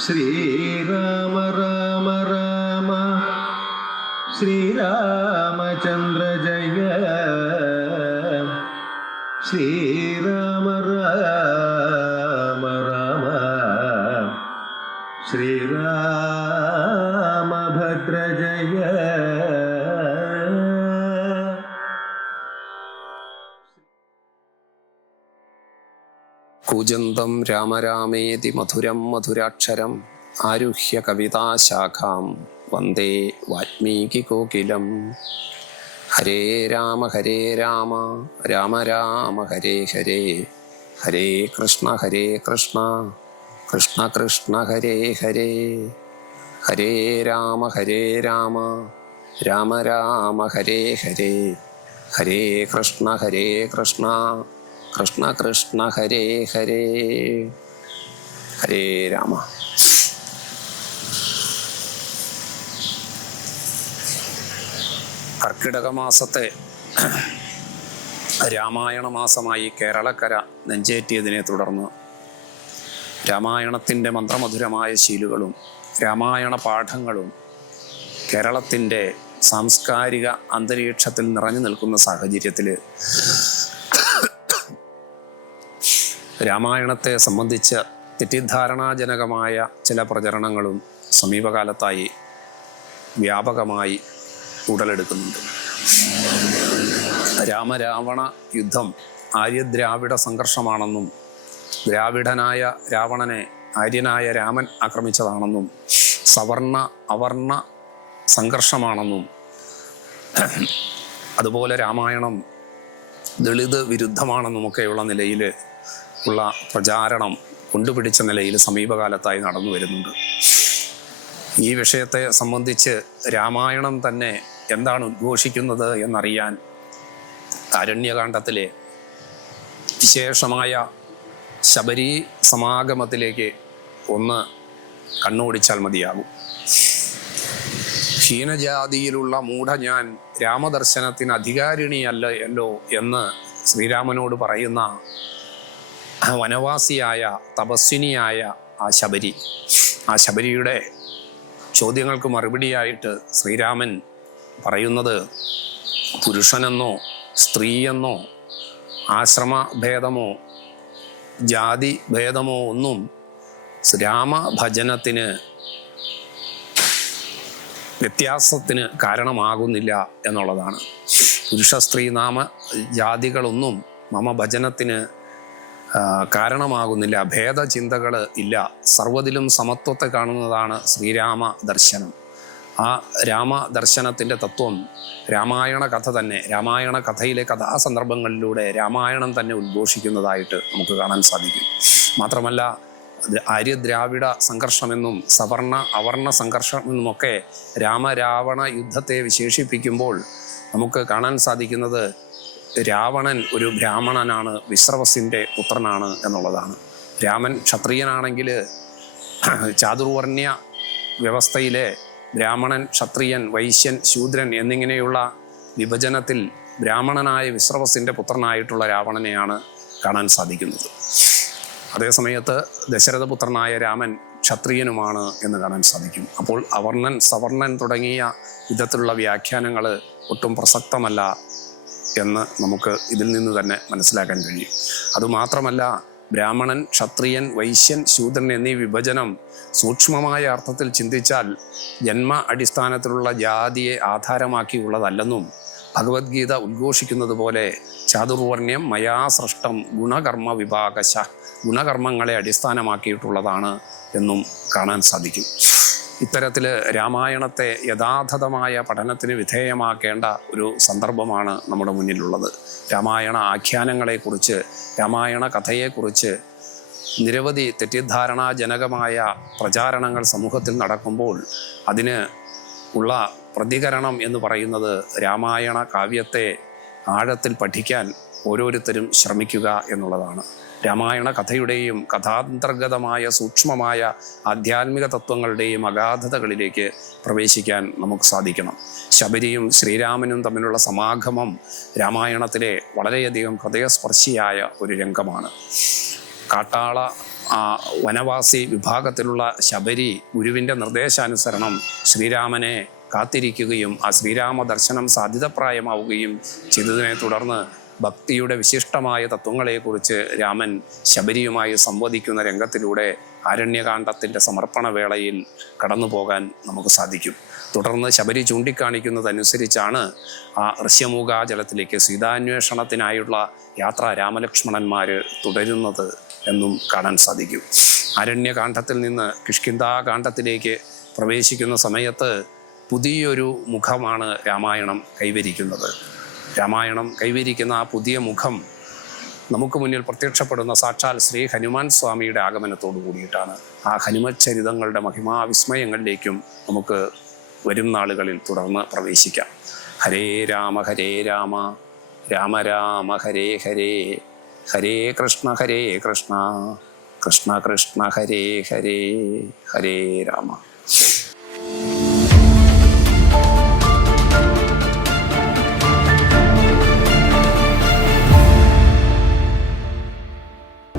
ശ്രീരാമ രാമ രാമ ശ്രീരാമചന്ദ്ര ജയ ശ്രീരാമ രാമ രാമ ശ്രീരാമഭദ്ര ജയ. കൂജന്തം രാമരാമേതി മധുരം മധുരാക്ഷരം ആരുഹ്യ കവിതാശാഖാം വന്ദേ വാൽമീകികോകിലം. ഹരേ രാമ രാമ രാമ ഹരേ ഹരേ, ഹരേ കൃഷ്ണ കൃഷ്ണ കൃഷ്ണ ഹരേ ഹരേ. ഹരേ രാമ രാമ രാമ ഹരേ ഹരേ, ഹരേ കൃഷ്ണ കൃഷ്ണ കൃഷ്ണ ഹരേ ഹരേ. ഹരേ രാമ. കർക്കിടക മാസത്തെ രാമായണ മാസമായി കേരളക്കര നെഞ്ചേറ്റിയതിനെ തുടർന്ന് രാമായണത്തിൻ്റെ മന്ത്രമധുരമായ ശീലുകളും രാമായണ പാഠങ്ങളും കേരളത്തിൻ്റെ സാംസ്കാരിക അന്തരീക്ഷത്തിൽ നിറഞ്ഞു നിൽക്കുന്ന സാഹചര്യത്തിൽ രാമായണത്തെ സംബന്ധിച്ച തെറ്റിദ്ധാരണാജനകമായ ചില പ്രചരണങ്ങളും സമീപകാലത്തായി വ്യാപകമായി ഉടലെടുക്കുന്നുണ്ട്. രാമരാവണ യുദ്ധം ആര്യദ്രാവിഡ സംഘർഷമാണെന്നും ദ്രാവിഡനായ രാവണനെ ആര്യനായ രാമൻ ആക്രമിച്ചതാണെന്നും സവർണ അവർണ സംഘർഷമാണെന്നും അതുപോലെ രാമായണം ദളിത് വിരുദ്ധമാണെന്നുമൊക്കെയുള്ള നിലയിൽ ഉള്ള പ്രചാരണം കൊണ്ടുപിടിച്ച നിലയിൽ സമീപകാലത്തായി നടന്നു വരുന്നുണ്ട്. ഈ വിഷയത്തെ സംബന്ധിച്ച് രാമായണം തന്നെ എന്താണ് ഉദ്ഘോഷിക്കുന്നത് എന്നറിയാൻ അരണ്യകാണ്ഡത്തിലെ വിശേഷമായ ശബരി സമാഗമത്തിലേക്ക് ഒന്ന് കണ്ണോടിച്ചാൽ മതിയാകും. ഹീനജാതിയിലുള്ള മൂഢ ഞാൻ രാമദർശനത്തിന് അധികാരിണിയല്ലോ എന്ന് ശ്രീരാമനോട് പറയുന്ന വനവാസിയായ തപസ്വിനിയായ ആ ശബരിയുടെ ചോദ്യങ്ങൾക്ക് മറുപടിയായിട്ട് ശ്രീരാമൻ പറയുന്നത് പുരുഷനെന്നോ സ്ത്രീയെന്നോ ആശ്രമഭേദമോ ജാതി ഭേദമോ ഒന്നും രാമഭജനത്തിന് വ്യത്യാസത്തിന് കാരണമാകുന്നില്ല എന്നുള്ളതാണ്. പുരുഷ സ്ത്രീ നാമ ജാതികളൊന്നും മമ ഭജനത്തിന് കാരണമാകുന്നില്ല. ഭേദചിന്തകൾ ഇല്ല. സർവ്വതിലും സമത്വത്തെ കാണുന്നതാണ് ശ്രീരാമ ദർശനം. ആ രാമദർശനത്തിൻ്റെ തത്വം രാമായണ കഥ തന്നെ, രാമായണ കഥയിലെ കഥാസന്ദർഭങ്ങളിലൂടെ രാമായണം തന്നെ ഉദ്ഘോഷിക്കുന്നതായിട്ട് നമുക്ക് കാണാൻ സാധിക്കും. മാത്രമല്ല ആര്യദ്രാവിഡ സംഘർഷമെന്നും സവർണ അവർണ സംഘർഷമെന്നുമൊക്കെ രാമരാവണ യുദ്ധത്തെ വിശേഷിപ്പിക്കുമ്പോൾ നമുക്ക് കാണാൻ സാധിക്കുന്നത് രാവണൻ ഒരു ബ്രാഹ്മണനാണ്, വിശ്രവസിൻ്റെ പുത്രനാണ് എന്നുള്ളതാണ്. രാമൻ ക്ഷത്രിയനാണെങ്കിൽ ചാതുർവർണ്ണ്യ വ്യവസ്ഥയിലെ ബ്രാഹ്മണൻ, ക്ഷത്രിയൻ, വൈശ്യൻ, ശൂദ്രൻ എന്നിങ്ങനെയുള്ള വിഭജനത്തിൽ ബ്രാഹ്മണനായ വിശ്രവസിൻ്റെ പുത്രനായിട്ടുള്ള രാവണനെയാണ് കാണാൻ സാധിക്കുന്നത്. അതേസമയത്ത് ദശരഥപുത്രനായ രാമൻ ക്ഷത്രിയനുമാണ് എന്ന് കാണാൻ സാധിക്കും. അപ്പോൾ അവർണൻ സവർണൻ തുടങ്ങിയ വിധത്തിലുള്ള വ്യാഖ്യാനങ്ങൾ ഒട്ടും പ്രസക്തമല്ല എന്ന് നമുക്ക് ഇതിൽ നിന്ന് തന്നെ മനസ്സിലാക്കാൻ കഴിയും. അതുമാത്രമല്ല, ബ്രാഹ്മണൻ, ക്ഷത്രിയൻ, വൈശ്യൻ, ശൂദ്രൻ എന്നീ വിഭജനം സൂക്ഷ്മമായ അർത്ഥത്തിൽ ചിന്തിച്ചാൽ ജന്മ അടിസ്ഥാനത്തിലുള്ള ജാതിയെ ആധാരമാക്കിയുള്ളതല്ലെന്നും ഭഗവത്ഗീത ഉദ്ഘോഷിക്കുന്നത് പോലെ ചാതുർവർണ്ണ്യം മയാ സൃഷ്ടം ഗുണകർമ്മ വിഭാഗശ, ഗുണകർമ്മങ്ങളെ അടിസ്ഥാനമാക്കിയിട്ടുള്ളതാണ് എന്നും കാണാൻ സാധിക്കും. ഇത്തരത്തിൽ രാമായണത്തെ യഥാർത്ഥമായ പഠനത്തിന് വിധേയമാക്കേണ്ട ഒരു സന്ദർഭമാണ് നമ്മുടെ മുന്നിലുള്ളത്. രാമായണ ആഖ്യാനങ്ങളെക്കുറിച്ച്, രാമായണ കഥയെക്കുറിച്ച് നിരവധി തെറ്റിദ്ധാരണാജനകമായ പ്രചാരണങ്ങൾ സമൂഹത്തിൽ നടക്കുമ്പോൾ അതിന് ഉള്ള പ്രതികരണം എന്ന് പറയുന്നത് രാമായണ കാവ്യത്തെ ആഴത്തിൽ പഠിക്കാൻ ഓരോരുത്തരും ശ്രമിക്കുക എന്നുള്ളതാണ്. രാമായണ കഥയുടെയും കഥാന്തർഗതമായ സൂക്ഷ്മമായ ആധ്യാത്മിക തത്വങ്ങളുടെയും അഗാധതകളിലേക്ക് പ്രവേശിക്കാൻ നമുക്ക് സാധിക്കണം. ശബരിയും ശ്രീരാമനും തമ്മിലുള്ള സമാഗമം രാമായണത്തിലെ വളരെയധികം ഹൃദയസ്പർശിയായ ഒരു രംഗമാണ്. കാട്ടാള വനവാസി വിഭാഗത്തിലുള്ള ശബരി ഗുരുവിൻ്റെ നിർദ്ദേശാനുസരണം ശ്രീരാമനെ കാത്തിരിക്കുകയും ആ ശ്രീരാമ ദർശനം സാധ്യതപ്രായമാവുകയും ചെയ്തതിനെ തുടർന്ന് ഭക്തിയുടെ വിശിഷ്ടമായ തത്വങ്ങളെക്കുറിച്ച് രാമൻ ശബരിയുമായി സംവദിക്കുന്ന രംഗത്തിലൂടെ ആരണ്യകാണ്ഡത്തിൻ്റെ സമർപ്പണ വേളയിൽ കടന്നു പോകാൻ നമുക്ക് സാധിക്കും. തുടർന്ന് ശബരി ചൂണ്ടിക്കാണിക്കുന്നതനുസരിച്ചാണ് ആ ഋഷ്യമൂകാചലത്തിലേക്ക് സീതാന്വേഷണത്തിനായുള്ള യാത്ര രാമലക്ഷ്മണന്മാർ തുടരുന്നത് എന്നും കാണാൻ സാധിക്കും. ആരണ്യകാണ്ഡത്തിൽ നിന്ന് കിഷ്കിന്ധാകാണ്ഡത്തിലേക്ക് പ്രവേശിക്കുന്ന സമയത്ത് പുതിയൊരു മുഖമാണ് രാമായണം കൈവരിക്കുന്നത്. രാമായണം കൈവരിക്കുന്ന ആ പുതിയ മുഖം നമുക്ക് മുന്നിൽ പ്രത്യക്ഷപ്പെടുന്ന സാക്ഷാൽ ശ്രീ ഹനുമാൻ സ്വാമിയുടെ ആഗമനത്തോടു കൂടിയിട്ടാണ്. ആ ഹനുമച്ചരിതങ്ങളുടെ മഹിമാവിസ്മയങ്ങളിലേക്കും നമുക്ക് വരും നാളുകളിൽ തുടർന്ന് പ്രവേശിക്കാം. ഹരേ രാമ രാമ രാമ ഹരേ ഹരേ, ഹരേ കൃഷ്ണ കൃഷ്ണ കൃഷ്ണ ഹരേ ഹരേ, ഹരേ രാമ.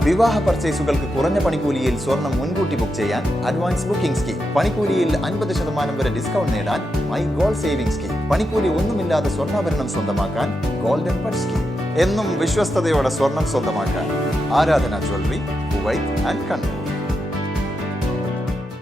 വിവാഹ പർച്ചേസുകൾക്ക് കുറഞ്ഞ പണിക്കൂലിയിൽ സ്വർണം മുൻകൂട്ടി ബുക്ക് ചെയ്യാൻ അഡ്വാൻസ് ബുക്കിംഗ് സ്കീം. പണിക്കൂലിയിൽ 50% വരെ ഡിസ്കൗണ്ട് നേടാൻ മൈ ഗോൾഡ് സേവിംഗ് സ്കീം. പണിക്കൂലി ഒന്നുമില്ലാതെ സ്വർണ്ണാഭരണം സ്വന്തമാക്കാൻ ഗോൾഡൻ ബഡ് സ്കീം. എന്നും വിശ്വസ്തയോടെ സ്വർണം സ്വന്തമാക്കാൻ ആരാധന ജ്വല്ലറി, കുവൈറ്റ് ആൻഡ് കണ്ണൂർ.